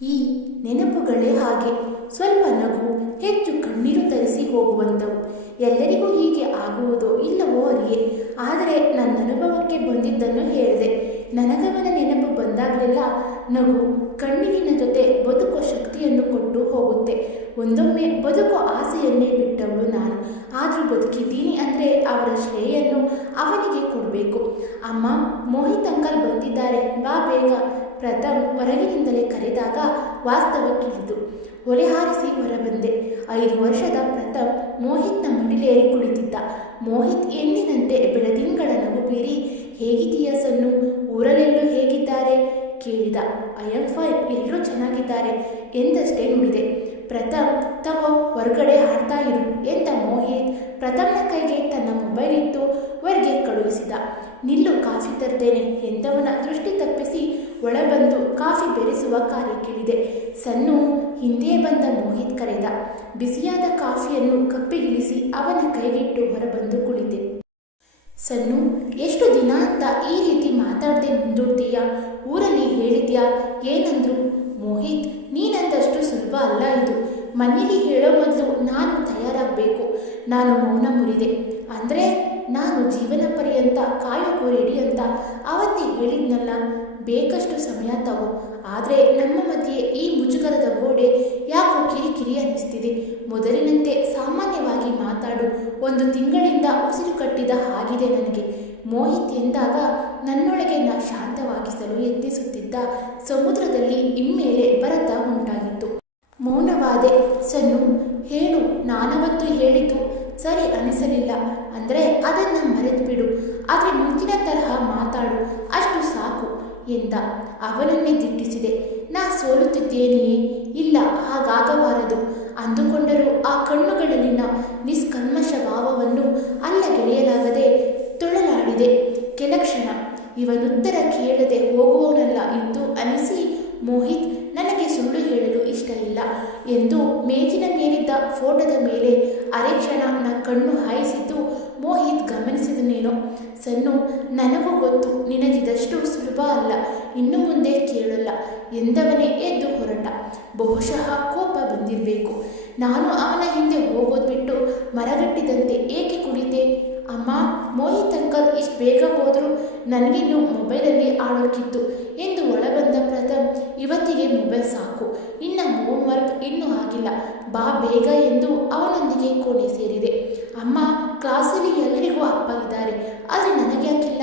ಈ ನೆನಪುಗಳೇ ಹಾಗೆ, ಸ್ವಲ್ಪ ನಗು, ಹೆಚ್ಚು ಕಣ್ಣೀರು ತರಿಸಿ ಹೋಗುವಂಥವು. ಎಲ್ಲರಿಗೂ ಹೀಗೆ ಆಗುವುದೋ ಇಲ್ಲವೋ ಅರಿಯೆ, ಆದರೆ ನನ್ನ ಅನುಭವಕ್ಕೆ ಬಂದಿದ್ದನ್ನು ಹೇಳಿದೆ. ನನಗವನ ನೆನಪು ಬಂದಾಗಲೆಲ್ಲ ನಗು ಕಣ್ಣೀರಿನ ಜೊತೆ ಬದುಕೋ ಶಕ್ತಿಯನ್ನು ಕೊಟ್ಟು ಹೋಗುತ್ತೆ. ಒಂದೊಮ್ಮೆ ಬದುಕೋ ಆಸೆಯನ್ನೇ ಬಿಟ್ಟವಳು ನಾನು, ಆದರೂ ಬದುಕಿದ್ದೀನಿ ಅಂದರೆ ಅವರ ಶ್ರೇಯನ್ನು ಅವನಿಗೆ ಕೊಡಬೇಕು. ಅಮ್ಮ, ಮೋಹಿತ್ ಅಂಕಲ್ ಬಂದಿದ್ದಾರೆ, ಬಾ ಬೇಗ. ಪ್ರಥಮ್ ಹೊರಗಿನಿಂದಲೇ ಕರೆದಾಗ ವಾಸ್ತವಕ್ಕಿಳಿದು ಒಲೆ ಹಾರಿಸಿ ಹೊರಬಂದೆ. 5 ವರ್ಷದ ಪ್ರಥಮ್ ಮೋಹಿತ್ನ ಮಡಿಲೇರಿ ಕುಳಿತಿದ್ದ. ಮೋಹಿತ್ ಎಂದಿನಂತೆ ಬೆಳದಿಂಗಳ ನಗು ಬೀರಿ, ಹೇಗಿದೆಯಾ ಸನ್ನು, ಊರಲ್ಲೆಲ್ಲೂ ಹೇಗಿದ್ದಾರೆ ಕೇಳಿದ. ಐ ಆಮ್ ಫೈನ್, ಎಲ್ಲರೂ ಚೆನ್ನಾಗಿದ್ದಾರೆ ಎಂದಷ್ಟೇ ನುಡಿದೆ. ಪ್ರಥಮ್, ತಗೋ ಹೊರಗಡೆ ಆಡ್ತಾ ಇರು ಎಂದ ಮೋಹಿತ್ ಪ್ರಥಮ್ನ ಕೈಗೆ ತನ್ನ ಮೊಬೈಲ್ ಇಟ್ಟು ಹೊರಗೆ ಕಳುಹಿಸಿದ. ನಿಲ್ಲು, ಕಾಫಿ ತರ್ತೇನೆ ಎಂದವನ ದೃಷ್ಟಿ ತಪ್ಪಿಸಿ ಒಳಬಂದು ಕಾಫಿ ಬೆರೆಸುವ ಕಾರ್ಯಕ್ಕಿಳಿದೆ. ಸನ್ನು ಹಿಂದೆ ಬಂದ ಮೋಹಿತ್ ಕರೆದ. ಬಿಸಿಯಾದ ಕಾಫಿಯನ್ನು ಕಪ್ಪಿಗಿಳಿಸಿ ಅವನ ಕೈಗಿಟ್ಟು ಹೊರಬಂದು ಕುಳಿತೆ. ಸನ್ನು, ಎಷ್ಟು ದಿನ ಅಂತ ಈ ರೀತಿ ಮಾತಾಡದೆ ಮುಂದೂಡ್ತೀಯಾ? ಊರಲ್ಲಿ ಹೇಳಿದ್ಯಾ? ಏನಂದ್ರು? ಮೋಹಿತ್, ನೀನಂದಷ್ಟು ಸುಲಭ ಅಲ್ಲ ಇದು. ಮನೇಲಿ ಹೇಳೋ ಮೊದಲು ನಾನು ತಯಾರಾಗಬೇಕು. ನಾನು ಮೌನ ಮುರಿದೆ. ಅಂದರೆ ನಾನು ಜೀವನ ಪರ್ಯಂತ ಕಾಯೋಕು ರೆಡಿ ಅಂತ ಅವತ್ತೇ ಹೇಳಿದ್ನಲ್ಲ. ಬೇಕಷ್ಟು ಸಮಯ ತಗೋ. ಆದರೆ ನಮ್ಮ ಮಧ್ಯೆ ಈ ಮುಜುಗರದ ಗೋಡೆ ಯಾಕೋ ಕಿರಿಕಿರಿ ಅನ್ನಿಸ್ತಿದೆ. ಮೊದಲಿನಂತೆ ಸಾಮಾನ್ಯವಾಗಿ ಮಾತಾಡು. 1 ತಿಂಗಳಿಂದ ಉಸಿರು ಕಟ್ಟಿದ ಹಾಗಿದೆ ನನಗೆ. ಮೋಹಿತ್ ಎಂದಾಗ ನನ್ನೊಳಗೆ ಶಾಂತವಾಗಿಸಲು ಯತ್ನಿಸುತ್ತಿದ್ದ ಸಮುದ್ರದಲ್ಲಿ ಇನ್ಮೇಲೆ ಬರತ ಉಂಟಾಗಿತ್ತು. ಮೌನವಾದೆ. ಸನ್ನು, ಹೇಳು, ನಾನವತ್ತು ಹೇಳಿದ್ದು ಸರಿ ಅನಿಸಲಿಲ್ಲ ಅಂದರೆ ಅದನ್ನು ಮರೆತು ಬಿಡು. ಆದರೆ ಮುಂಚಿನ ತರಹ ಮಾತಾಡು, ಅಷ್ಟು ಸಾಕು ಎಂದ. ಅವನನ್ನೇ ದಿಟ್ಟಿಸಿದೆ. ನಾ ಸೋಲುತ್ತಿದ್ದೇನೆಯೇ? ಇಲ್ಲ, ಹಾಗಾಗಬಾರದು ಅಂದುಕೊಂಡರೂ ಆ ಕಣ್ಣುಗಳಲ್ಲಿನ ನಿಷ್ಕಲ್ಮಶ ಭಾವವನ್ನು ಅಲ್ಲಗೆಳೆಯಲಾಗದೆ ತೊಳಲಾಡಿದೆ. ಕೆಲ ಕ್ಷಣ ಇವನುತ್ತರ ಕೇಳದೆ ಹೋಗುವವನಲ್ಲ ಎಂದು ಅನಿಸಿ, ಮೋಹಿತ್, ನನಗೆ ಸುಳ್ಳು ಹೇಳಲು ಇಷ್ಟ ಇಲ್ಲ ಎಂದು ಮೇಜಿನ ಮೇಲಿದ್ದ ಫೋಟೋದ ಮೇಲೆ ಅರೆಕ್ಷಣ ಕಣ್ಣು ಹಾಯಿಸಿದ್ದು ಮೋಹಿತ್ ಗಮನಿಸಿದನೇನೋ. ಸನ್ನು, ನನಗೂ ಗೊತ್ತು ನಿನಗಿದಷ್ಟು ಸುಲಭ ಅಲ್ಲ, ಇನ್ನು ಮುಂದೆ ಕೇಳಲ್ಲ ಎಂದವನೇ ಎದ್ದು ಹೊರಟ. ಬಹುಶಃ ಕೋಪ ಬಂದಿರಬೇಕು. ನಾನು ಅವನ ಹಿಂದೆ ಹೋಗೋದು ಬಿಟ್ಟು ಮರಗಟ್ಟಿದಂತೆ ಏಕೆ ಕುಳಿತೆ? ಅಮ್ಮ, ಮೋಹಿತ್ ಅಂಕಲ್ ಇಷ್ಟು ಬೇಗ ಹೋದರೂ ನನಗಿನ್ನೂ ಮೊಬೈಲಲ್ಲಿ ಆಡೋಕ್ಕಿತ್ತು ಎಂದು ಒಳಬಂದ ಪ್ರಥಮ್, ಇವತ್ತಿಗೆ ಮೊಬೈಲ್ ಸಾಕು, ಇನ್ನು ಹೋಮ್ವರ್ಕ್ ಇನ್ನೂ ಆಗಿಲ್ಲ, ಬಾ ಬೇಗ ಎಂದು ಅವನೊಂದಿಗೆ ಕೋಣೆ ಸೇರಿದೆ. ಅಮ್ಮ, ಕ್ಲಾಸಲ್ಲಿ ಎಲ್ರಿಗೂ ಅಪ್ಪ ಇದ್ದಾರೆ, ಆದರೆ ನನಗೆ ಯಾಕಿಲ್ಲ?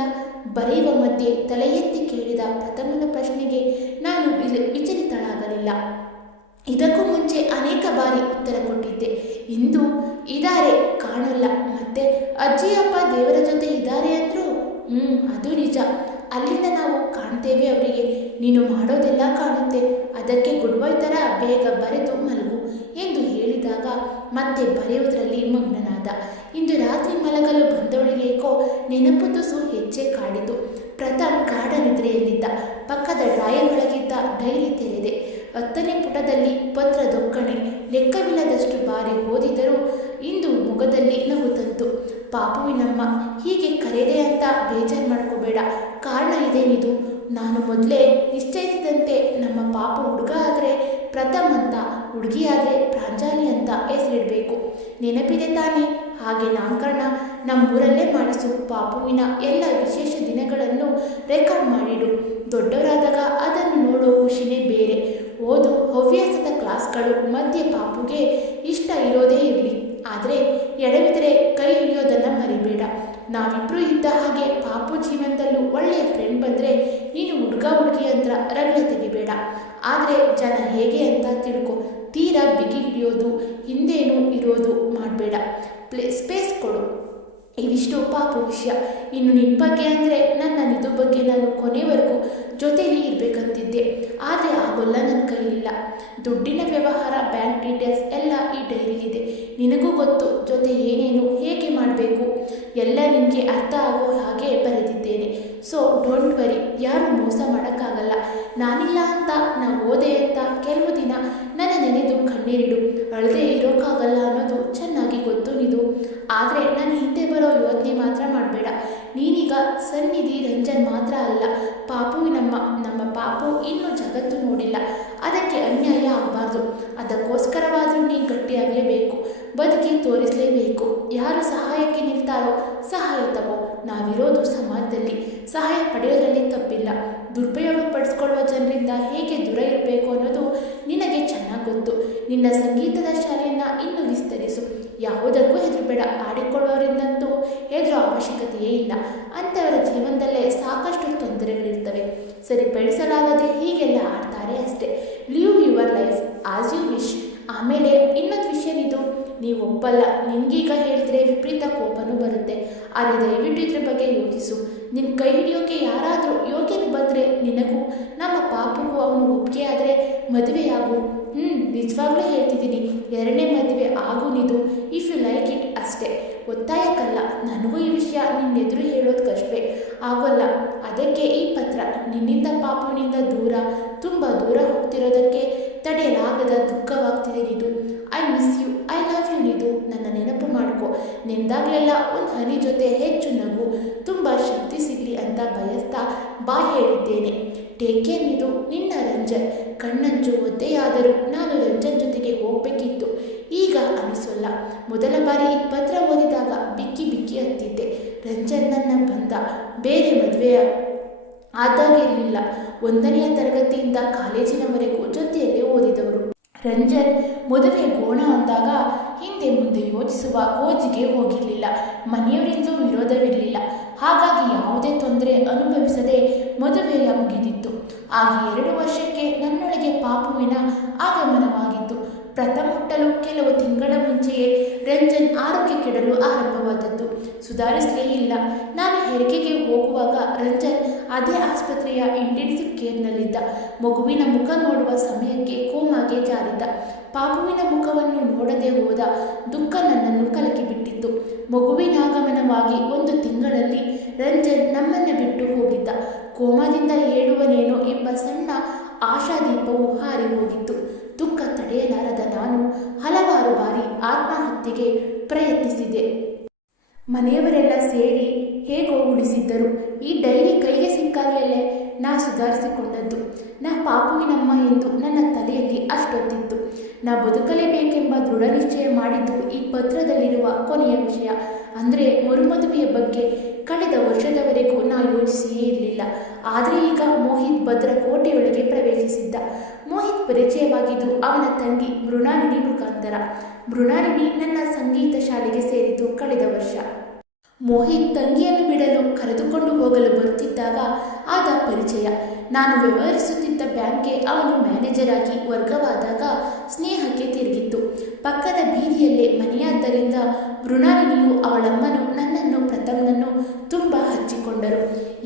ಬರೆಯುವ ಮಧ್ಯೆ ತಲೆ ಎತ್ತಿ ಕೇಳಿದ ಪ್ರಥಮನ ಪ್ರಶ್ನೆಗೆ ನಾನು ವಿಚಲಿತಳಾಗಲಿಲ್ಲ. ಇದಕ್ಕೂ ಮುಂಚೆ ಅನೇಕ ಬಾರಿ ಉತ್ತರ ಕೊಟ್ಟಿದ್ದೆ. ಇಂದು ಇದ್ದಾರೆ, ಕಾಣಲ್ಲ. ಮತ್ತೆ ಅಜ್ಜಿ ಅಪ್ಪ ದೇವರ ಜೊತೆ ಇದ್ದಾರೆ ಅಂದ್ರು. ಅದು ನಿಜ. ಅಲ್ಲಿಂದ ನಾವು ಕಾಣ್ತೇವೆ ಅವರಿಗೆ. ನೀನು ಮಾಡೋದೆಲ್ಲ ಕಾಣುತ್ತೆ. ಅದಕ್ಕೆ ಗುಡ್ ಬೈ ಥರ ಬೇಗ ಬರೆದು ಮಲಗು ಎಂದು ಹೇಳಿದಾಗ ಮತ್ತೆ ಬರೆಯುವುದರಲ್ಲಿ ಮಗ್ನನಾದ. ಇಂದು ರಾತ್ರಿ ಮಲಗಲು ಬಂದವಳಿಗೇಕೋ ನೆನಪು ತುಸು ಹೆಚ್ಚೆ ಕಾಡಿತು. ಪ್ರಥಮ್ ಗಾಢ ನಿದ್ರೆಯಲ್ಲಿದ್ದ. ಪಕ್ಕದ ಡ್ರಾಯರ್ ಒಳಗಿದ್ದ ಡೈರಿ ತೆರೆದೆ. 10ನೇ ಪುಟದಲ್ಲಿ ಪತ್ರದೊಕ್ಕಣೆ. ಲೆಕ್ಕವಿಲ್ಲದಷ್ಟು ಬಾರಿ ಓದಿದರೂ ಇಂದು ಮೊಗದಲ್ಲಿ ನಗು ತಂತು. ಪಾಪುವಿನಮ್ಮ, ಹೀಗೆ ಕರೆದೆ ಅಂತ ಬೇಜಾರು ಮಾಡ್ಕೋಬೇಡ. ಕಾರಣ ಇದೇನಿದು? ನಾನು ಮೊದಲೇ ನಿಶ್ಚಯಿಸಿದಂತೆ ನಮ್ಮ ಪಾಪು ಹುಡುಗ ಆದರೆ ಪ್ರಥಮ್ ಅಂತ, ಹುಡುಗಿಯಾದರೆ ಪ್ರಾಂಜಲಿ ಅಂತ ಹೆಸರಿಡಬೇಕು. ನೆನಪಿದೆ ತಾನೇ? ಹಾಗೆ ನಾಮಕರಣ ನಮ್ಮೂರಲ್ಲೇ ಮಾಡಿಸು. ಪಾಪುವಿನ ಎಲ್ಲ ವಿಶೇಷ ದಿನಗಳನ್ನು ರೆಕಾರ್ಡ್ ಮಾಡಿಡು. ದೊಡ್ಡವರಾದಾಗ ಅದನ್ನು ನೋಡೋ ಖುಷಿನೇ ಬೇರೆ. ಓದು, ಹವ್ಯಾಸದ ಕ್ಲಾಸ್ಗಳು ಮಧ್ಯೆ ಪಾಪುಗೆ ಇಷ್ಟ ಇರೋದೇ ಇರಲಿ. ಆದರೆ ಎಡವಿದರೆ ಕೈ ಹಿಡಿಯೋದನ್ನು ಮರಿಬೇಡ. ನಾವಿಬ್ಬರೂ ಇದ್ದ ಹಾಗೆ ಪಾಪು ಜೀವನದಲ್ಲೂ ಒಳ್ಳೆಯ ಫ್ರೆಂಡ್ ಬಂದರೆ ನೀನು ಹುಡುಗ ಹುಡುಗಿ ಅಂತ ರಗಳೆ ತೆಗಿಬೇಡ. ಆದರೆ ಜನ ಹೇಗೆ ಅಂತ ತಿಳ್ಕೊ. ತೀರಾ ಬಿಗಿ ಹಿಡಿಯೋದು, ಹಿಂದೇನೂ ಇರೋದು ಮಾಡಬೇಡ. ಸ್ಪೇಸ್ ಕೊಡು. ಇವಿಷ್ಟು ಪಾಪು ವಿಷಯ. ಇನ್ನು ನಿನ್ನ ಬಗ್ಗೆ ಅಂದರೆ ನನ್ನ ನಿಧು ಬಗ್ಗೆ ನಾನು ಕೊನೆವರೆಗೂ ಜೊತೆಯಲ್ಲಿ ಇರಬೇಕಂತಿದ್ದೆ. ಆದರೆ ಆಗೋಲ್ಲ, ನನ್ನ ಕೈಲಿಲ್ಲ. ದುಡ್ಡಿನ ವ್ಯವಹಾರ, ಬ್ಯಾಂಕ್ ಡೀಟೇಲ್ಸ್ ಎಲ್ಲ ಈ ಡೈರಿಗಿದೆ. ನಿನಗೂ ಗೊತ್ತು ಜೊತೆ ಏನೇನು ಹೇಗೆ ಮಾಡಬೇಕು ಎಲ್ಲ ನಿನಗೆ ಅರ್ಥ ಆಗೋ ಹಾಗೆ ಬರೆದಿದ್ದೇನೆ. ಸೊ ಡೋಂಟ್ ವರಿ, ಯಾರೂ ಮೋಸ ಮಾಡೋಕ್ಕಾಗಲ್ಲ. ನಾನಿಲ್ಲ ಅಂತ ನಾ ಓದೆ ಅಂತ ಕೆಲವು ದಿನ ನನ್ನ ನೆನೆದು ಕಣ್ಣೀರಿಡು. ಅಳದೆ ಇರೋಕ್ಕಾಗಲ್ಲ ಅನ್ನೋದು ಚೆನ್ನಾಗಿ ಗೊತ್ತು ನಿದು. ಆದರೆ ನನ್ನ ಹಿಂದೆ ಬರೋ ಯೋಚನೆ ಮಾತ್ರ ಮಾಡಬೇಡ. ನೀನೀಗ ಸನ್ನಿಧಿ ರಂಜನ್ ಮಾತ್ರ ಅಲ್ಲ, ಪಾಪುವಿನಮ್ಮ. ನಮ್ಮ ಪಾಪು ಇನ್ನೂ ಜಗತ್ತು ನೋಡಿಲ್ಲ. ಅದಕ್ಕೆ ಅದಕ್ಕೋಸ್ಕರವಾದರೂ ನೀ ಗಟ್ಟಿಯಾಗಲೇಬೇಕು, ಬದುಕಿ ತೋರಿಸಲೇಬೇಕು. ಯಾರು ಸಹಾಯಕ್ಕೆ ನಿಲ್ತಾರೋ ಸಹಾಯ ತಗೋ. ನಾವಿರೋದು ಸಮಾಜದಲ್ಲಿ, ಸಹಾಯ ಪಡೆಯೋದ್ರಲ್ಲಿ ತಪ್ಪಿಲ್ಲ. ದುರುಪಯೋಗ ಪಡಿಸ್ಕೊಳ್ಳುವ ಜನರಿಂದ ಹೇಗೆ ದೂರ ಇರಬೇಕು ಅನ್ನೋದು ನಿನಗೆ ಚೆನ್ನಾಗಿ ಗೊತ್ತು. ನಿನ್ನ ಸಂಗೀತದ ಶಾಲೆಯನ್ನು ಇನ್ನೂ ವಿಸ್ತರಿಸು. ಯಾವುದಕ್ಕೂ ಹೆದರಬೇಡ. ಆಡಿಕೊಳ್ಳೋರಿಂದಂತೂ ಹೆದರೋ ಅವಶ್ಯಕತೆಯೇ ಇಲ್ಲ. ಅಂಥವರ ಜೀವನದಲ್ಲೇ ಸಾಕಷ್ಟು ತೊಂದರೆಗಳಿರ್ತವೆ. ಸರಿಪಡಿಸಲಾಗದೆ ಹೀಗೆಲ್ಲ ಆಡ್ತಾರೆ ಅಷ್ಟೇ. Live your life as you wish. ಆಮೇಲೆ ಇನ್ನೊಂದು ವಿಷಯನಿದು, ನೀವು ಒಪ್ಪಲ್ಲ. ನಿಮಗೀಗ ಹೇಳಿದ್ರೆ ವಿಪರೀತ ಕೋಪನೂ ಬರುತ್ತೆ. ಆದರೆ ದಯವಿಟ್ಟು ಇದ್ರ ಬಗ್ಗೆ ಯೋಚಿಸು. ನಿನ್ನ ಕೈ ಹಿಡಿಯೋಕೆ ಯಾರಾದರೂ ಯೋಗ್ಯನು ಬಂದರೆ ನಿನಗೂ ನಮ್ಮ ಪಾಪಗೂ ಅವನು ಒಪ್ಪಿಗೆ ಆದರೆ ಮದುವೆಯಾಗು. ನಿಜವಾಗ್ಲೂ ಹೇಳ್ತಿದ್ದೀನಿ, 2ನೇ ಮದುವೆ ಆಗು ನಿದು. ಇಫ್ ಯು ಲೈಕ್ ಇಟ್ ಅಷ್ಟೇ, ಒತ್ತಾಯಕ್ಕಲ್ಲ. ನನಗೂ ಈ ವಿಷಯ ನಿನ್ನೆದುರು ಹೇಳೋದು ಕಷ್ಟವೇ ಆಗೋಲ್ಲ. ಅದಕ್ಕೆ ಈ ಪತ್ರ. ನಿನ್ನಿಂದ ಪಾಪುವಿನಿಂದ ದೂರ, ತುಂಬ ದೂರ ಹೋಗ್ತಿರೋದಕ್ಕೆ ತಡೆಯಲಾಗದ ದುಃಖವಾಗ್ತಿದೆ Nidu. I miss you, I love you Nidu. ನನ್ನ ನೆನಪು ಮಾಡ್ಕೊ. ನೆಂದಾಗಲೆಲ್ಲ ಒಂದು ಹನಿ ಜೊತೆ ಹೆಚ್ಚು ನಗು, ತುಂಬ ಶಕ್ತಿ ಸಿಗಲಿ ಅಂತ ಬಯಸ್ತಾ ಬಾ ಹೇಳಿದ್ದೇನೆ. Take care Nidu. ನಿನ್ನ ರಂಜನ್. ಕಣ್ಣಂಚು ಒದ್ದೆಯಾದರೂ ನಾನು ರಂಜನ್ ಜೊತೆಗೆ ಹೋಗಬೇಕಿತ್ತು. ಈಗ ಅನಿಸೋಲ್ಲ. ಮೊದಲ ಬಾರಿ ಈ ಪತ್ರ ಓದಿದಾಗ ಬಿಕ್ಕಿ ಬಿಕ್ಕಿ ಹತ್ತಿದ್ದೆ. ರಂಜನ್ ನನ್ನ ಬಂದ. ಬೇರೆ ಮದುವೆಯ ಆದಾಗಿರಲಿಲ್ಲ. 1ನೇ ತರಗತಿಯಿಂದ ಕಾಲೇಜಿನವರೆಗೂ ಜೊತೆಯಲ್ಲೇ ಓದಿದವರು. ರಂಜನ್ ಮದುವೆ ಗೋಣ ಅಂದಾಗ ಹಿಂದೆ ಮುಂದೆ ಯೋಚಿಸುವ ಗೋಜಿಗೆ ಹೋಗಿರಲಿಲ್ಲ. ಮನೆಯವರಿಂದಲೂ ವಿರೋಧವಿರಲಿಲ್ಲ. ಹಾಗಾಗಿ ಯಾವುದೇ ತೊಂದರೆ ಅನುಭವಿಸದೆ ಮದುವೆಯ ಮುಗಿದಿತ್ತು. ಆಗ 2 ವರ್ಷಕ್ಕೆ ನನ್ನೊಳಗೆ ಪಾಪುವಿನ ಆಗಮನವಾಗಿತ್ತು. ಪ್ರಥಮ ಹುಟ್ಟಲು ಕೆಲವು ತಿಂಗಳ ಮುಂಚೆಯೇ ರಂಜನ್ ಆರೋಗ್ಯ ಕೆಡಲು ಆರಂಭವಾದದ್ದು. ಸುಧಾರಿಸಲೇ ಇಲ್ಲ. ನಾನು ಹೆರಿಗೆಗೆ ಹೋಗುವಾಗ ರಂಜನ್ ಅದೇ ಆಸ್ಪತ್ರೆಯ ಇಂಟೆನ್ಸಿವ್ ಕೇರ್ನಲ್ಲಿದ್ದ. ಮಗುವಿನ ಮುಖ ನೋಡುವ ಸಮಯಕ್ಕೆ ಕೋಮಾಗೆ ಜಾರಿದ್ದ. ಪಾಪುವಿನ ಮುಖವನ್ನು ನೋಡದೆ ಹೋದ ದುಃಖ ನನ್ನನ್ನು ಕಲಕಿಬಿಟ್ಟಿತ್ತು. ಮಗುವಿನ ಆಗಮನವಾಗಿ 1 ತಿಂಗಳಲ್ಲಿ ರಂಜನ್ ನಮ್ಮನ್ನು ಬಿಟ್ಟು ಹೋಗಿದ್ದ. ಕೋಮಾದಿಂದ ಏಳುವನೇನೋ ಎಂಬ ಸಣ್ಣ ಆಶಾದೀಪವು ಹಾರಿ ಹೋಗಿತ್ತು. ದುಃಖ ತಡೆಯಲಾರದ ನಾನು ಹಲವಾರು ಬಾರಿ ಆತ್ಮಹತ್ಯೆಗೆ ಪ್ರಯತ್ನಿಸಿದೆ. ಮನೆಯವರೆಲ್ಲ ಸೇರಿ ಹೇಗೋ ಉಳಿಸಿದ್ದರು. ಈ ಡೈರಿ ಕೈಗೆ ಸಿಕ್ಕಾಗಲೇ ನಾ ಸುಧಾರಿಸಿಕೊಂಡದ್ದು. ನಾ ಪಾಪುವಿನಮ್ಮ ಎಂದು ನನ್ನ ತಲೆಯಲ್ಲಿ ಅಷ್ಟೊತ್ತಿತ್ತು. ನಾ ಬದುಕಲೇಬೇಕೆಂಬ ದೃಢ ನಿಶ್ಚಯ ಮಾಡಿದ್ದು ಈ ಪತ್ರದಲ್ಲಿರುವ ಕೊನೆಯ ವಿಷಯ. ಅಂದರೆ ಮರುಮದುವೆಯ ಬಗ್ಗೆ ಕಳೆದ ವರ್ಷದವರೆಗೂ ನಾ ಯೋಚಿಸಿಯೇ ಇರಲಿಲ್ಲ. ಆದರೆ ಈಗ ಮೋಹಿತ್ ಭದ್ರಕೋಟೆಯೊಳಗೆ ಪ್ರವೇಶಿಸಿದ್ದ. ಮೋಹಿತ್ ಪರಿಚಯವಾಗಿದ್ದು ಅವನ ತಂಗಿ ಮೃಣಾಲಿನಿ ಮುಖಾಂತರ. ಮೃಣಾಲಿನಿ ನನ್ನ ಸಂಗೀತ ಶಾಲೆಗೆ ಸೇರಿದ್ದು ಕಳೆದ ವರ್ಷ. ಮೋಹಿತ್ ತಂಗಿಯನ್ನು ಬಿಡಲು ಕರೆದುಕೊಂಡು ಹೋಗಲು ಬರುತ್ತಿದ್ದಾಗ ಆದ ಪರಿಚಯ. ನಾನು ವ್ಯವಹರಿಸುತ್ತಿದ್ದ ಬ್ಯಾಂಕ್ಗೆ ಅವನು ಮ್ಯಾನೇಜರ್ ಆಗಿ ವರ್ಗವಾದಾಗ ಸ್ನೇಹಕ್ಕೆ ತಿರುಗಿತ್ತು. ಪಕ್ಕದ ಬೀದಿಯಲ್ಲೇ ಮನೆಯಾದ್ದರಿಂದ ಮೃಣಾಲಿನಿಯು ಅವಳಮ್ಮನು ನನ್ನನ್ನು ಪ್ರಥಮ್ನನ್ನು ತುಂಬ ಹಚ್ಚಿಕೊಂಡರು.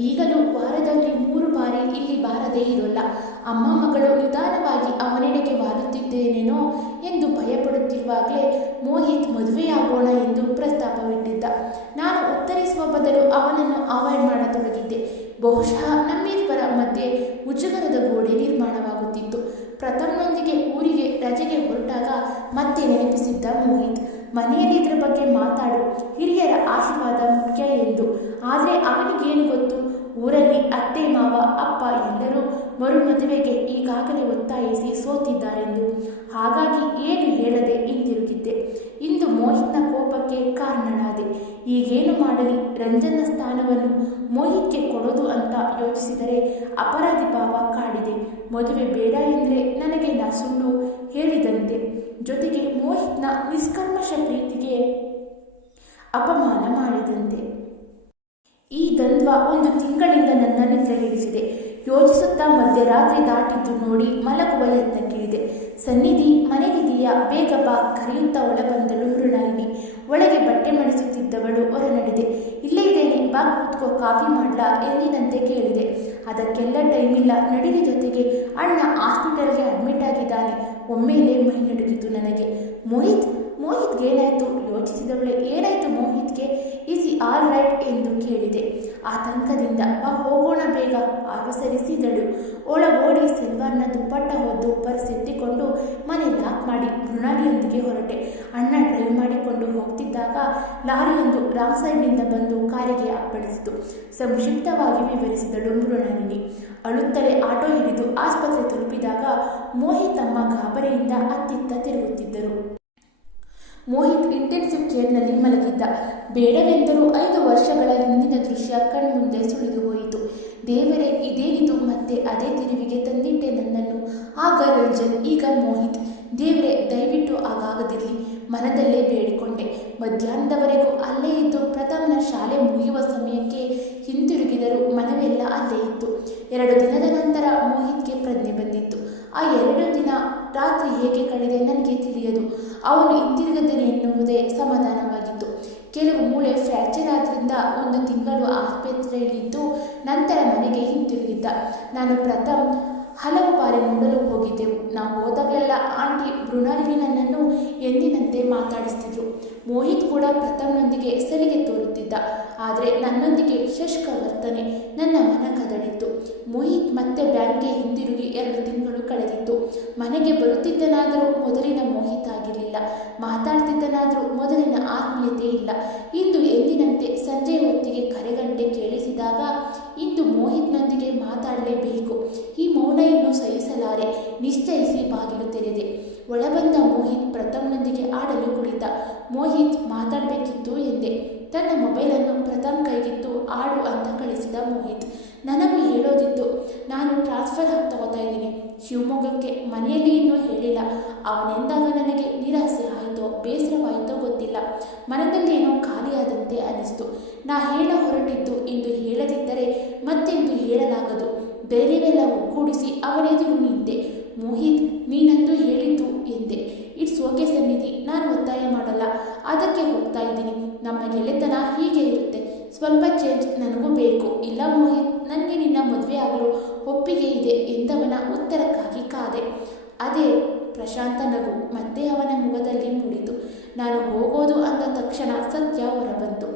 ಈಗಲೂ ವಾರದಲ್ಲಿ 3 ಬಾರಿ ಇಲ್ಲಿ ಬಾರದೇ ಇರೋಲ್ಲ. ಅಮ್ಮ ಮಗಳು ನಿಧಾನವಾಗಿ ಅವನೆಡೆಗೆ ವಾಲುತ್ತಿದ್ದೇನೇನೋ ಎಂದು ಭಯಪಡುತ್ತಿರುವಾಗಲೇ ಮೋಹಿತ್ ಮದುವೆಯಾಗೋಣ ಎಂದು ಪ್ರಸ್ತಾಪವಿಟ್ಟಿದ್ದ. ನಾನು ಉತ್ತರಿಸುವ ಬದಲು ಅವನನ್ನು ಅವಾಯ್ಡ್ ಮಾಡತೊಡಗಿದ್ದೆ. ಬಹುಶಃ ನಮ್ಮಿಬ್ಬರ ಮಧ್ಯೆ ಮುಜುಗರದ ಗೋಡೆ ನಿರ್ಮಾಣವಾಗುತ್ತಿತ್ತು. ಪ್ರಥಮ್ನೊಂದಿಗೆ ಊರಿಗೆ ರಜೆಗೆ ಹೊರಟಾಗ ಮತ್ತೆ ನೆನಪಿಸಿದ್ದ ಮೋಹಿತ್. ಮನೆಯಲ್ಲಿ ಇದರ ಬಗ್ಗೆ ಮಾತಾಡು, ಹಿರಿಯರ ಆಶೀರ್ವಾದ ಮುಖ್ಯ ಎಂದು. ಆದರೆ ಅವನಿಗೇನು ಗೊತ್ತು, ಊರಲ್ಲಿ ಅತ್ತೆ ಮಾವ ಅಪ್ಪ ಎಲ್ಲರೂ ಮರುಮದುವೆಗೆ ಈಗಾಗಲೇ ಒತ್ತಾಯಿಸಿ ಸೋತಿದ್ದಾರೆಂದು. ಹಾಗಾಗಿ ಏನು ಹೇಳದೆ ಹಿಂದಿರುಗಿದ್ದೆ. ಇಂದು ಮೋಹಿತ್ನ ಕೋಪಕ್ಕೆ ಕಾರಣನಾದೆ. ಈಗೇನು ಮಾಡಲಿ? ರಂಜನ್ನ ಸ್ಥಾನವನ್ನು ಮೋಹಿತ್ಗೆ ಕೊಡೋದು ಅಂತ ಯೋಚಿಸಿದರೆ ಅಪರಾಧಿ ಭಾವ ಕಾಡಿದೆ. ಮದುವೆ ಬೇಡ ಎಂದರೆ ನನಗೆ ನಾ ಸುಳ್ಳು ಹೇಳಿದಂತೆ, ಜೊತೆಗೆ ಮೋಹಿತ್ನ ನಿಷ್ಕಲ್ಮಶ ಪ್ರೀತಿಗೆ ಅಪಮಾನ ಮಾಡಿದಂತೆ. ಈ ದ್ವಂದ್ವ 1 ತಿಂಗಳಿಂದ ನನ್ನ ನಿದ್ರೆಗೆಡಿಸಿದೆ. ಯೋಚಿಸುತ್ತಾ ಮಧ್ಯರಾತ್ರಿ ದಾಟಿದ್ದು ನೋಡಿ ಮಲಗುವ ಯತ್ನಕ್ಕಿಳಿದೆ. ಸನ್ನಿಧಿ ಮನೆಗಿದೆಯಾ? ಬೇಗ ಬಾ ಕರೆಯುತ್ತಾ ಒಳಬಂದಳು ಮೃಣಾಲಿನಿ. ಒಳಗೆ ಬಟ್ಟೆ ಮಡಿಸುತ್ತಿದ್ದವಳು ಹೊರನಡೆದೆ. ಇಲ್ಲೇ ಇದ್ದೇನೆ, ಬಾ ಕೂತ್ಕೋ, ಕಾಫಿ ಮಾಡ್ಲಾ ಎಂದಿನಂತೆ ಕೇಳಿದೆ. ಅದಕ್ಕೆಲ್ಲ ಟೈಮಿಲ್ಲ, ನಡಿಗೆ. ಜೊತೆಗೆ ಅಣ್ಣ ಹಾಸ್ಪಿಟಲ್ಗೆ ಅಡ್ಮಿಟ್ ಆಗಿದ್ದಾನೆ. ಒಮ್ಮೆಲೇ ಮೈ ನಡುಗಿತು ನನಗೆ. ಮೋಹಿತ್ಗೆ ಏನಾಯಿತು? ಯೋಚಿಸಿದವಳೆ. ಏನಾಯಿತು ಮೋಹಿತ್ಗೆ? ಈಸ್ ಈ ಆಲ್ ರೈಟ್ ಎಂದು ಕೇಳಿದೆ ಆತಂಕದಿಂದ. ಬಾ ಹೋಗೋಣ ಬೇಗ, ಆವಸರಿಸಿದಳು. ಒಳಗೋಡಿ ಸಿಲ್ವರ್ನ ದುಪ್ಪಟ್ಟ ಹೊದ್ದು ಪರ್ಸ್ ಎತ್ತಿಕೊಂಡು ಮನೆ ಲಾಕ್ ಮಾಡಿ ಮೃಣಾಲಿಯೊಂದಿಗೆ ಹೊರಟೆ. ಅಣ್ಣ ಡ್ರೈವ್ ಮಾಡಿಕೊಂಡು ಹೋಗ್ತಿದ್ದಾಗ ಲಾರಿಯೊಂದು ರಾಂಗ್ ಸೈಡ್ನಿಂದ ಬಂದು ಕಾರಿಗೆ ಅಪ್ಪಳಿಸಿತು. ಸಂಕ್ಷಿಪ್ತವಾಗಿ ವಿವರಿಸಿದಳು ಮೃಣಾಲಿನಿ. ಅಳುತ್ತಲೇ ಆಟೋ ಹಿಡಿದು ಆಸ್ಪತ್ರೆ ತಲುಪಿದಾಗ ಮೋಹಿತ್ ತಮ್ಮ ಗಾಬರಿಯಿಂದ ಅತ್ತಿತ್ತ ತಿರುಗುತ್ತಿದ್ದರು. ಮೋಹಿತ್ ಇಂಟೆನ್ಸಿವ್ ಕೇರ್ನಲ್ಲಿ ಮಲಗಿದ್ದ. ಬೇಡವೆಂದರೂ 5 ವರ್ಷಗಳ ಹಿಂದಿನ ದೃಶ್ಯ ಕಣ್ಮುಂದೆ ಸುಳಿದು ಹೋಯಿತು. ದೇವರೇ, ಇದೇನಿದು? ಮತ್ತೆ ಅದೇ ತಿರುವಿಗೆ ತಂದಿಟ್ಟೆ ನನ್ನನ್ನು. ಆಗ ರಂಜನ್, ಈಗ ಮೋಹಿತ್. ದೇವರೇ, ದಯವಿಟ್ಟು ಹಾಗಾಗದಿರಲಿ, ಮನದಲ್ಲೇ ಬೇಡಿಕೊಂಡೆ. ಮಧ್ಯಾಹ್ನದವರೆಗೂ ಅಲ್ಲೇ ಇದ್ದು ಪ್ರಥಮನ ಶಾಲೆ ಮುಗಿಯುವ ಸಮಯಕ್ಕೆ ಹಿಂತಿರುಗಿದರೂ ಮನವೆಲ್ಲ ಅಲ್ಲೇ ಇತ್ತು. 2 ದಿನದ ನಂತರ ಮೋಹಿತ್ಗೆ ಪ್ರಜ್ಞೆ ಬಂದಿತ್ತು. ಆ 2 ದಿನ ರಾತ್ರಿ ಹೇಗೆ ಕಳೆದೆ ನನಗೆ ತಿಳಿಯದು. ಅವನು ಹಿಂತಿರುಗದನೆ ಎನ್ನುವುದೇ ಸಮಾಧಾನವಾಗಿತ್ತು. ಕೆಲವು ಮೂಳೆ ಫ್ರ್ಯಾಕ್ಚರ್ ಆದ್ರಿಂದ 1 ತಿಂಗಳು ಆಸ್ಪತ್ರೆಯಲ್ಲಿದ್ದು ನಂತರ ಮನೆಗೆ ಹಿಂತಿರುಗಿದ್ದ. ನಾನು ಪ್ರಥಮ್ ಹಲವು ಬಾರಿ ನೋಡಲು ಹೋಗಿದ್ದೆವು. ನಾವು ಹೋದಾಗಲೆಲ್ಲ ಆಂಟಿ ಮೃಣಾಲಿನಿ ನನ್ನನ್ನು ಎಂದಿನಂತೆ ಮಾತಾಡಿಸ್ತಿದ್ರು. ಮೋಹಿತ್ ಕೂಡ ಪ್ರಥಮ್ನೊಂದಿಗೆ ಸಲಿಗೆ ತೋರುತ್ತಿದ್ದ. ಆದರೆ ನನ್ನೊಂದಿಗೆ ಶುಷ್ಕ ವರ್ತನೆ. ನನ್ನ ಮನ ಕದಡಿತ್ತು. ಮೋಹಿತ್ ಮತ್ತೆ ಬ್ಯಾಂಕ್ಗೆ ಹಿಂದಿರುಗಿ 2 ತಿಂಗಳು ಕಳೆದಿತ್ತು. ಮನೆಗೆ ಬರುತ್ತಿದ್ದನಾದರೂ ಮೊದಲಿನ ಮೋಹಿತ್ ಆಗಿರಲಿಲ್ಲ. ಮಾತಾಡ್ತಿದ್ದನಾದರೂ ಮೊದಲಿನ ಆತ್ಮೀಯತೆ ಇಲ್ಲ. ಇಂದು ಎಂದಿನಂತೆ ಸಂಜೆ ಹೊತ್ತಿಗೆ ಕರೆಗಂಟೆ ಕೇಳಿಸಿದಾಗ ಇಂದು ಮೋಹಿತ್ನೊಂದಿಗೆ ಮಾತಾಡಲೇಬೇಕು. ಈ ಮೌನ ಇನ್ನು ಸಹಿಸಲಾರೆ. ನಿಶ್ಚಯಿಸಿ ಬಾಗಿಲು ತೆರೆದೆ. ಒಳಬಂದ ಮೋಹಿತ್ ಪ್ರಥಮ್ನೊಂದಿಗೆ ಆಡಲು ಕುಳಿತ. ಮೋಹಿತ್, ಮಾತಾಡಬೇಕಿತ್ತು ಎಂದೆ. ತನ್ನ ಮೊಬೈಲನ್ನು ಪ್ರಥಮ್ ಕೈಗಿತ್ತು. ಆಡು ಅಂತ ಕಳಿಸಿದ ಮೋಹಿತ್. ನನಗೂ ಹೇಳೋದಿತ್ತು. ನಾನು ಟ್ರಾನ್ಸ್ಫರ್ ತಗೋತಾ ಇದ್ದೀನಿ ಶಿವಮೊಗ್ಗಕ್ಕೆ. ಮನೆಯಲ್ಲಿ ಇನ್ನೂ ಹೇಳಿಲ್ಲ. ಅವನೆಂದಾಗ ನನಗೆ ನಿರಾಸೆ ಆಯಿತೋ ಬೇಸರವಾಯಿತೋ ಗೊತ್ತಿಲ್ಲ. ಮನದಲ್ಲಿ ಏನೋ ಖಾಲಿಯಾದಂತೆ ಅನಿಸ್ತು. ನಾ ಹೇಳ ಹೊರಟಿದ್ದು ಇಂದು ಹೇಳದಿದ್ದರೆ ಮತ್ತೆಂದು ಹೇಳಲಾಗದು. ಧೈರ್ಯವೆಲ್ಲ ಒಗ್ಗೂಡಿಸಿ ಅವನೆದುರು ನಿಂತೆ. ಮೋಹಿತ್, ನೀನಂದು ಹೇಳಿದ್ದು ಎಂದೆ. ಇಟ್ಸ್ ಓಕೆ ಸನ್ನಿಧಿ, ನಾನು ಒತ್ತಾಯ ಮಾಡಲ್ಲ. ಅದಕ್ಕೆ ಹೋಗ್ತಾ ಇದ್ದೀನಿ. ನಮ್ಮ ಗೆಳೆತನ ಹೀಗೆ ಇರುತ್ತೆ. ಸ್ವಲ್ಪ ಚೇಂಜ್ ನನಗೂ ಬೇಕು. ಇಲ್ಲ ಮೋಹಿತ್, ನನಗೆ ನಿನ್ನ ಮದುವೆ ಆಗಲು ಒಪ್ಪಿಗೆ ಇದೆ ಎಂದವನ ಉತ್ತರಕ್ಕಾಗಿ ಕಾದೆ. ಅದೇ ಪ್ರಶಾಂತ ನಗು ಮತ್ತೆ ಅವನ ಮುಖದಲ್ಲಿ ಮೂಡಿತು. ನಾನು ಹೋಗೋದು ಅಂದ ತಕ್ಷಣ ಸತ್ಯ ಹೊರಬಂತು.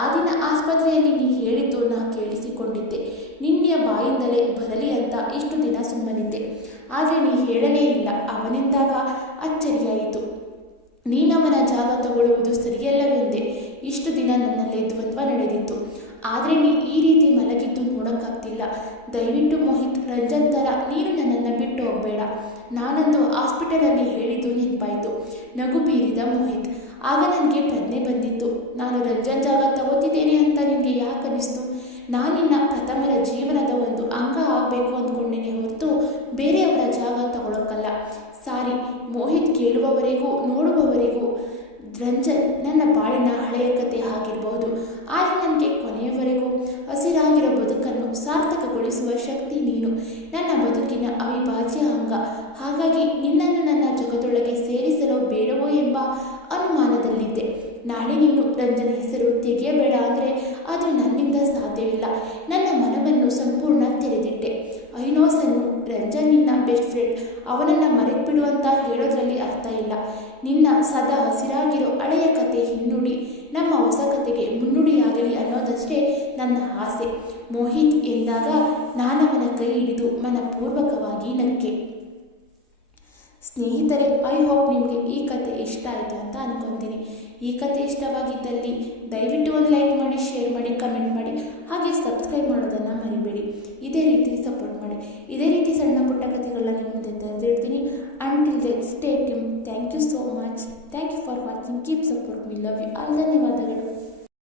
ಆ ದಿನ ಆಸ್ಪತ್ರೆಯಲ್ಲಿ ನೀ ಹೇಳಿದ್ದು ನಾ ಕೇಳಿಸಿಕೊಂಡಿದ್ದೆ. ನಿನ್ನೆಯ ಬಾಯಿಂದಲೇ ಬರಲಿ ಅಂತ ಇಷ್ಟು ದಿನ ಸುಮ್ಮನಿದ್ದೆ. ಆದರೆ ನೀ ಹೇಳಲೇ ಇಲ್ಲ. ಅವನೆಂದಾಗ ಅಚ್ಚರಿಯಾಯಿತು. ನೀನವನ ಜಾಗ ತಗೊಳ್ಳುವುದು ಸರಿಯಲ್ಲವೆಂದೆ. ಇಷ್ಟು ದಿನ ನನ್ನಲ್ಲೇ ದ್ವಂದ್ವ ನಡೆದಿತ್ತು. ಆದರೆ ನೀ ಈ ರೀತಿ ಮಲಗಿದ್ದು ನೋಡೋಕ್ಕಾಗ್ತಿಲ್ಲ. ದಯವಿಟ್ಟು ಮೋಹಿತ್, ರಂಜನ್ ಥರ ನೀನು ನನ್ನನ್ನು ಬಿಟ್ಟು ಹೋಗಬೇಡ. ನಾನಂದು ಹಾಸ್ಪಿಟಲಲ್ಲಿ ಹೇಳಿದ್ದು ನೆನಪಾಯಿತು. ನಗು ಬೀರಿದ ಮೋಹಿತ್. ಆಗ ನನಗೆ ಪ್ರಜ್ಞೆ ಬಂದಿತ್ತು. ನಾನು ರಂಜನ್ ಜಾಗ ತಗೋತಿದ್ದೇನೆ ಅಂತ ನಿನಗೆ ಯಾಕೆ ಅನ್ನಿಸ್ತು? ನಾನಿನ್ನ ಪ್ರಥಮರ ಜೀವನದ ಒಂದು ಅಂಗ ಆಗಬೇಕು ಅಂದ್ಕೊಂಡೇನೆ ಹೊರತು ಬೇರೆಯವರ ಜಾಗ ತಗೊಳ್ಳೋಕ್ಕಲ್ಲ. ಸಾರಿ. ಮೋಹಿತ್ ಕೇಳುವವರೆಗೂ ನೋಡುವವರೆಗೂ ರಂಜನ್ ನನ್ನ ಬಾಳಿನ ಹಳೆಯ ಕತೆ ಆಗಿರಬಹುದು. ಆದರೆ ನನಗೆ ಕೊನೆಯವರೆಗೂ ಹಸಿರಾಗಿರೋ ಬದುಕನ್ನು ಸಾರ್ಥಕಗೊಳಿಸುವ ಶಕ್ತಿ ನೀನು. ನನ್ನ ಬದುಕಿನ ಅವಿಭಾಜ್ಯ ಅಂಗ. ಹಾಗಾಗಿ ನಿನ್ನನ್ನು ನನ್ನ ಜಗತ್ತೊಳಗೆ ಸೇರಿಸಲು ಬೇಡವೋ ಎಂಬ ಅನುಮಾನದಲ್ಲಿದ್ದೆ. ನಾಳೆ ನೀನು ರಂಜನ್ ಹೆಸರು ತೆಗೆಯಬೇಡ ಅಂದರೆ ಅದು ನನ್ನಿಂದ ಸಾಧ್ಯವಿಲ್ಲ. ನನ್ನ ಮನವನ್ನು ಸಂಪೂರ್ಣ ತೆರೆದಿಟ್ಟೆ. ಐನೋ ಸನ್ನು, ರಂಜನ್ ನಿನ್ನ ಬೆಸ್ಟ್ ಫ್ರೆಂಡ್. ಅವನನ್ನು ಮರೆತುಬಿಡು ಅಂತ ಹೇಳೋದ್ರಲ್ಲಿ ಅರ್ಥ ಇಲ್ಲ. ನಿನ್ನ ಸದಾ ಹಸಿರಾಗಿರೋ ಹಳೆಯ ಕತೆ ಹಿನ್ನುಡಿ ನಮ್ಮ ಹೊಸ ಕತೆಗೆ ಮುನ್ನುಡಿಯಾಗಲಿ ಅನ್ನೋದಷ್ಟೇ ನನ್ನ ಆಸೆ. ಮೋಹಿತ್ ಎಂದಾಗ ನಾನವನ ಕೈ ಹಿಡಿದು ಮನಪೂರ್ವಕವಾಗಿ ನಕ್ಕೆ. ಸ್ನೇಹಿತರೆ, ಐ ಹೋಪ್ ನಿಮಗೆ ಈ ಕತೆ ಇಷ್ಟ ಆಯಿತು ಅಂತ ಅಂದ್ಕೊತೀನಿ. ಈ ಕತೆ ಇಷ್ಟವಾಗಿದ್ದಲ್ಲಿ ದಯವಿಟ್ಟು ಒಂದು ಲೈಕ್ ಮಾಡಿ, ಶೇರ್ ಮಾಡಿ, ಕಮೆಂಟ್ ಮಾಡಿ.